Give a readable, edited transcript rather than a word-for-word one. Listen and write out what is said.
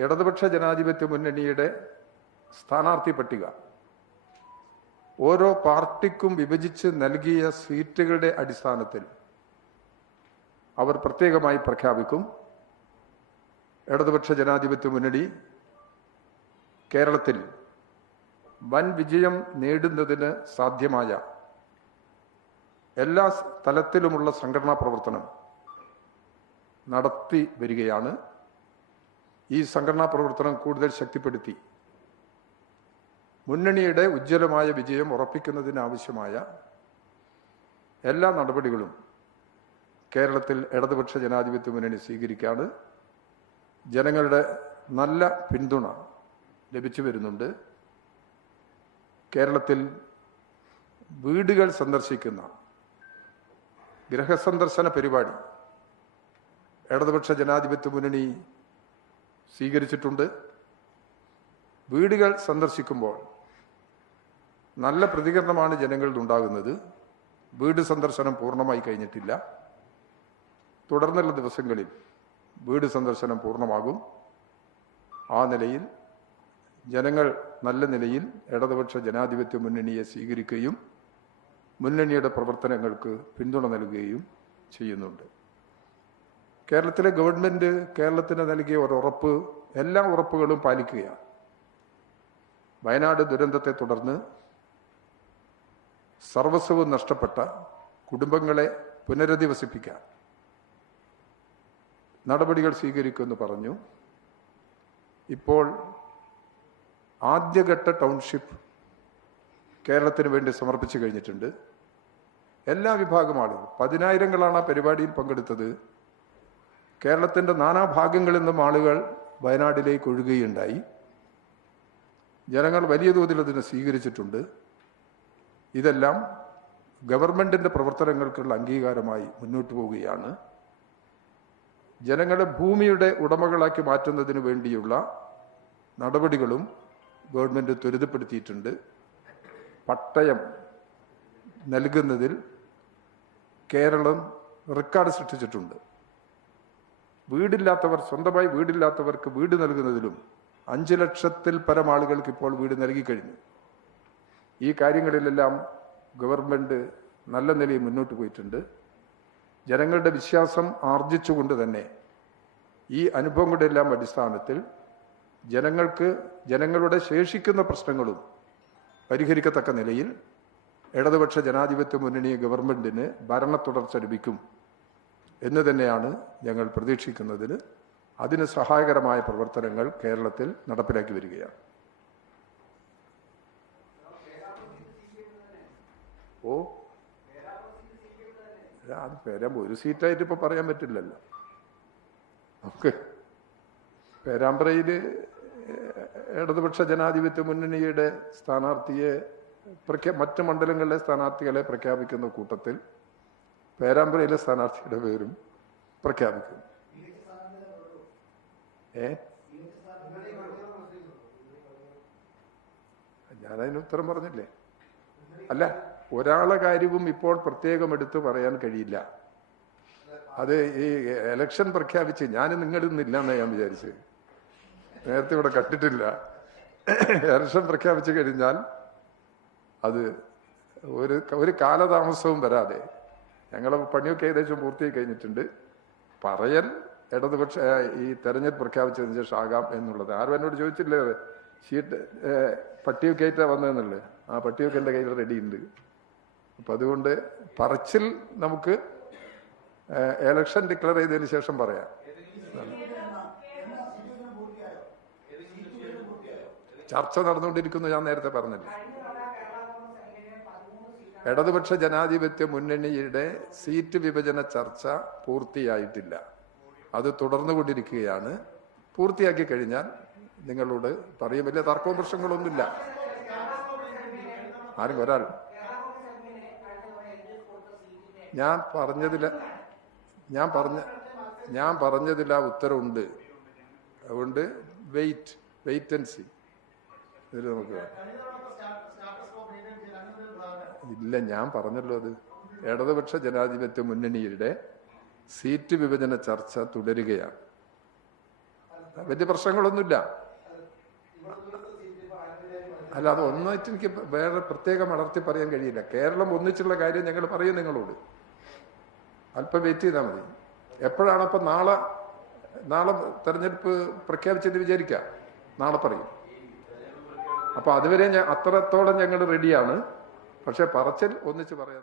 ഇടതുപക്ഷ ജനാധിപത്യ മുന്നണിയുടെ സ്ഥാനാർത്ഥി പട്ടിക ഓരോ പാർട്ടിക്കും വിഭജിച്ച് നൽകിയ സീറ്റുകളുടെ അടിസ്ഥാനത്തിൽ അവർ പ്രത്യേകമായി പ്രഖ്യാപിക്കും. ഇടതുപക്ഷ ജനാധിപത്യ മുന്നണി കേരളത്തിൽ വൻ വിജയം നേടുന്നതിന് സാധ്യമായ എല്ലാ തലത്തിലുമുള്ള സംഘടനാ പ്രവർത്തനം നടത്തി വരികയാണ്. ഈ സംഘടനാ പ്രവർത്തനം കൂടുതൽ ശക്തിപ്പെടുത്തി മുന്നണിയുടെ ഉജ്ജ്വലമായ വിജയം ഉറപ്പിക്കുന്നതിനാവശ്യമായ എല്ലാ നടപടികളും കേരളത്തിൽ ഇടതുപക്ഷ ജനാധിപത്യ മുന്നണി സ്വീകരിക്കാണ്. ജനങ്ങളുടെ നല്ല പിന്തുണ ലഭിച്ചു വരുന്നുണ്ട്. കേരളത്തിൽ വീടുകൾ സന്ദർശിക്കുന്ന ഗൃഹസന്ദർശന പരിപാടി ഇടതുപക്ഷ ജനാധിപത്യ മുന്നണി സ്വീകരിച്ചിട്ടുണ്ട്. വീടുകൾ സന്ദർശിക്കുമ്പോൾ നല്ല പ്രതികരണമാണ് ജനങ്ങളിൽ ഉണ്ടാകുന്നത്. വീട് സന്ദർശനം പൂർണ്ണമായി കഴിഞ്ഞിട്ടില്ല. തുടർന്നുള്ള ദിവസങ്ങളിൽ വീട് സന്ദർശനം പൂർണ്ണമാകും. ആ നിലയിൽ ജനങ്ങൾ നല്ല നിലയിൽ ഇടതുപക്ഷ ജനാധിപത്യ മുന്നണിയെ സ്വീകരിക്കുകയും മുന്നണിയുടെ പ്രവർത്തനങ്ങൾക്ക് പിന്തുണ നൽകുകയും ചെയ്യുന്നുണ്ട്. കേരളത്തിലെ ഗവൺമെന്റ് കേരളത്തിന് നൽകിയ ഒരു ഉറപ്പ്, എല്ലാ ഉറപ്പുകളും പാലിക്കുകയാണ്. വയനാട് ദുരന്തത്തെ തുടർന്ന് സർവസ്വവും നഷ്ടപ്പെട്ട കുടുംബങ്ങളെ പുനരധിവസിപ്പിക്കാൻ നടപടികൾ സ്വീകരിക്കുമെന്ന് പറഞ്ഞു. ഇപ്പോൾ ആദ്യഘട്ട ടൗൺഷിപ്പ് കേരളത്തിന് വേണ്ടി സമർപ്പിച്ചു കഴിഞ്ഞിട്ടുണ്ട്. എല്ലാ വിഭാഗം ആളുകൾ 10,000-ങ്ങളാണ് ആ പരിപാടിയിൽ പങ്കെടുത്തത്. കേരളത്തിൻ്റെ നാനാഭാഗങ്ങളിൽ നിന്നും ആളുകൾ വയനാട്ടിലേക്ക് ഒഴുകുകയുണ്ടായി. ജനങ്ങൾ വലിയ തോതിൽ അതിനെ സ്വീകരിച്ചിട്ടുണ്ട്. ഇതെല്ലാം ഗവൺമെന്റിന്റെ പ്രവർത്തനങ്ങൾക്കുള്ള അംഗീകാരമായി മുന്നോട്ട് പോവുകയാണ്. ജനങ്ങളെ ഭൂമിയുടെ ഉടമകളാക്കി മാറ്റുന്നതിന് വേണ്ടിയുള്ള നടപടികളും ഗവൺമെന്റ് ത്വരിതപ്പെടുത്തിയിട്ടുണ്ട്. പട്ടയം നൽകുന്നതിൽ കേരളം റെക്കോർഡ് സൃഷ്ടിച്ചിട്ടുണ്ട്. വീടില്ലാത്തവർ, സ്വന്തമായി വീടില്ലാത്തവർക്ക് വീട് നൽകുന്നതിലും 5 ലക്ഷത്തിൽ പരം ആളുകൾക്ക് ഇപ്പോൾ വീട് നൽകിക്കഴിഞ്ഞു. ഈ കാര്യങ്ങളിലെല്ലാം ഗവൺമെന്റ് നല്ല നിലയിൽ മുന്നോട്ട് പോയിട്ടുണ്ട്. ജനങ്ങളുടെ വിശ്വാസം ആർജിച്ചുകൊണ്ട് തന്നെ ഈ അനുഭവങ്ങളുടെ എല്ലാം അടിസ്ഥാനത്തിൽ ജനങ്ങളുടെ ശേഷിക്കുന്ന പ്രശ്നങ്ങളും പരിഹരിക്കത്തക്ക നിലയിൽ ഇടതുപക്ഷ ജനാധിപത്യ മുന്നണി ഗവൺമെന്റിന് ഭരണ തുടർച്ച ലഭിക്കും എന്ന് തന്നെയാണ് ഞങ്ങൾ പ്രതീക്ഷിക്കുന്നതിന്. അതിന് സഹായകരമായ പ്രവർത്തനങ്ങൾ കേരളത്തിൽ നടപ്പിലാക്കി വരികയാണ്. അത് പേരാമ്പ് ഒരു സീറ്റായിട്ട് ഇപ്പൊ പറയാൻ പറ്റില്ലല്ലോ. നമുക്ക് പേരാമ്പ്രയില് ഇടതുപക്ഷ ജനാധിപത്യ മുന്നണിയുടെ സ്ഥാനാർത്ഥിയെ മറ്റ് മണ്ഡലങ്ങളിലെ സ്ഥാനാർത്ഥികളെ പ്രഖ്യാപിക്കുന്ന കൂട്ടത്തിൽ പേരാമ്പ്രയിലെ സ്ഥാനാർത്ഥിയുടെ പേരും പ്രഖ്യാപിക്കും. ഞാനതിന് ഉത്തരം പറഞ്ഞില്ലേ? അല്ല, ഒരാളെ കാര്യവും ഇപ്പോൾ പ്രത്യേകം എടുത്ത് പറയാൻ കഴിയില്ല. അത് ഈ എലക്ഷൻ പ്രഖ്യാപിച്ച് ഞാൻ നിങ്ങളിന്നില്ല എന്നാണ് ഞാൻ വിചാരിച്ചത്. നേരത്തെ ഇവിടെ കണ്ടിട്ടില്ല. എലക്ഷൻ പ്രഖ്യാപിച്ചു കഴിഞ്ഞാൽ അത് ഒരു കാലതാമസവും വരാതെ ഞങ്ങളെ പണിയൊക്കെ ഏകദേശം പൂർത്തിയായി കഴിഞ്ഞിട്ടുണ്ട്. പറയൽ ഇടതുപക്ഷ ഈ തെരഞ്ഞെടുപ്പ് പ്രഖ്യാപിച്ചതിന് ശേഷം ആകാം എന്നുള്ളത്. ആരും എന്നോട് ചോദിച്ചില്ലേ ഷീറ്റ് പട്ടിയൊക്കെ ആയിട്ടാ വന്നതെന്നുള്ളത്. ആ പട്ടിയൊക്കെ എൻ്റെ കയ്യിൽ റെഡി ഉണ്ട്. അപ്പൊ അതുകൊണ്ട് പറച്ചിൽ നമുക്ക് എലക്ഷൻ ഡിക്ലെയർ ചെയ്തതിന് ശേഷം പറയാം. ചർച്ച നടന്നുകൊണ്ടിരിക്കുന്നു. ഞാൻ നേരത്തെ പറഞ്ഞില്ലേ, ഇടതുപക്ഷ ജനാധിപത്യ മുന്നണിയുടെ സീറ്റ് വിഭജന ചർച്ച പൂർത്തിയായിട്ടില്ല. അത് തുടർന്നുകൊണ്ടിരിക്കുകയാണ്. പൂർത്തിയാക്കി കഴിഞ്ഞാൽ നിങ്ങളോട് പറയും. വലിയ തർക്കവും പ്രശ്നങ്ങളൊന്നുമില്ല. ആരും ഒരാൾ ഞാൻ പറഞ്ഞതിൽ ആ ഉത്തരവുണ്ട്. അതുകൊണ്ട് വെയിറ്റ് ആൻഡ് സീ. ഇതിൽ നമുക്ക് ഇല്ല, ഞാൻ പറഞ്ഞല്ലോ. അത് ഇടതുപക്ഷ ജനാധിപത്യ മുന്നണിയുടെ സീറ്റ് വിഭജന ചർച്ച തുടരുകയാണ്. വലിയ പ്രശ്നങ്ങളൊന്നുമില്ല. അല്ല, അത് ഒന്നായിട്ട് എനിക്ക് വേറെ പ്രത്യേകം അടർത്തി പറയാൻ കഴിയില്ല. കേരളം ഒന്നിച്ചുള്ള കാര്യം ഞങ്ങൾ പറയും നിങ്ങളോട്. അല്പം വെയിറ്റ് ചെയ്താൽ മതി. എപ്പോഴാണ്? അപ്പം നാളെ തെരഞ്ഞെടുപ്പ് പ്രഖ്യാപിച്ചെന്ന് വിചാരിക്കുക. നാളെ പറയും. അപ്പൊ അതുവരെ അത്രത്തോളം ഞങ്ങൾ റെഡിയാണ്. പക്ഷെ പറച്ചൽ ഒന്നിച്ച് പറയാൻ